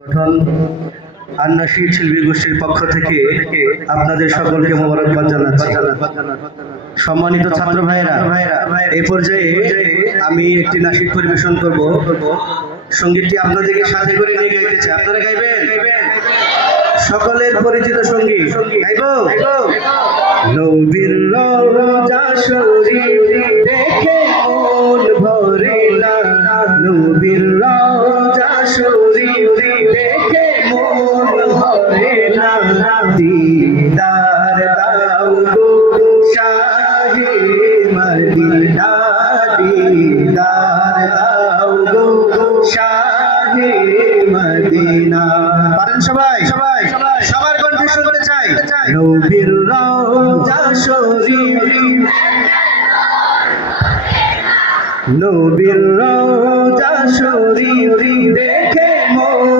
গঠন শিল্পী গোষ্ঠীর পক্ষ থেকে আপনাদের সকলকে মোবারকবাদ জানাচ্ছি। সম্মানিত ছাত্র ভাইরা এই পর্যায়ে আমি একটি নাসিক পরিবেশন করব। সঙ্গীতটি আপনাদেরকে সাথে করে নিয়ে গাইতে চাই আপনারা গাইবেন? সকলের পরিচিত সংগীত। গাইব? নবীর দেখে মন ভরে না দিদার দাও গো শাহে মদিনা দিদার দাও গো শাহে মদিনা। পারেন সবাই? সবাই। সবার কণ্ঠে শুনতে চাই। নবীর রওজা শরীফ। নবীর রওজা শরীফ। দেখে না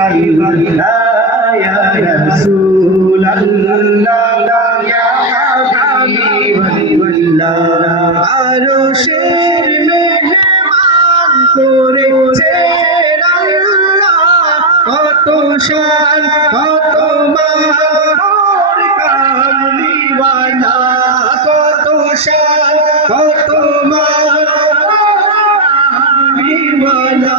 হাবিবাল্লাহ ইয়া রাসূলুল্লাহ ইয়া হাবিবাল্লাহ আরশের মেহমান করেছে আল্লাহ কত শান কত মান কত শান কত মান কামলিওয়ালা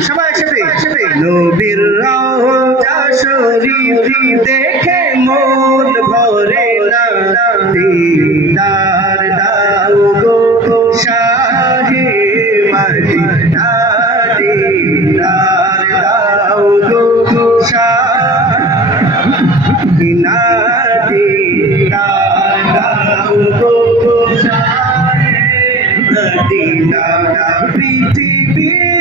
সবাই একসাথে। নবীর শরীফ দেখে মন ভরে না দিদার দাও গো শাহে মদিনা পৃথিবীর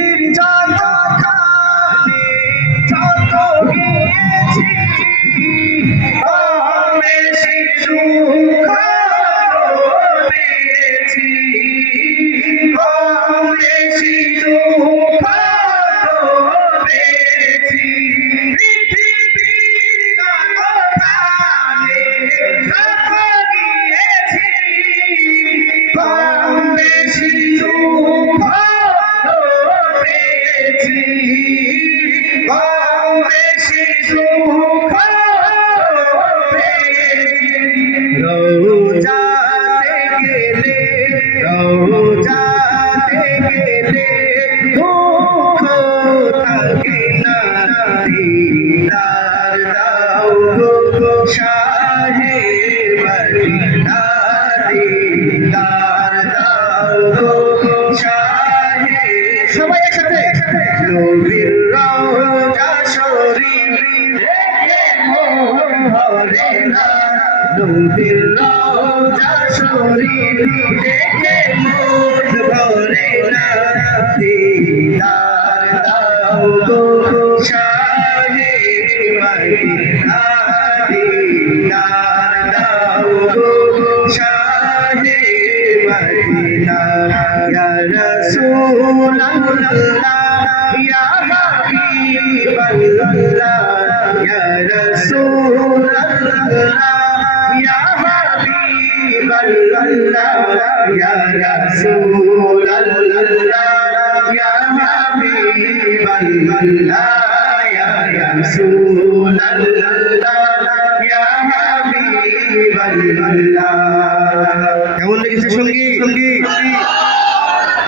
দিদার দাও গো শাহে মদিনা দিদার দাও গো শাহে সবাই একসাথে। নবীর রওজা শরীফ। দেখে মন ভরে না। নবীর রওজা শরীফ। দেখে মন ভরে না। দিদার দাও গো শাহে মদিনা দিদার দাও গো শাহে কেমন লেগেছে সঙ্গী? সঙ্গী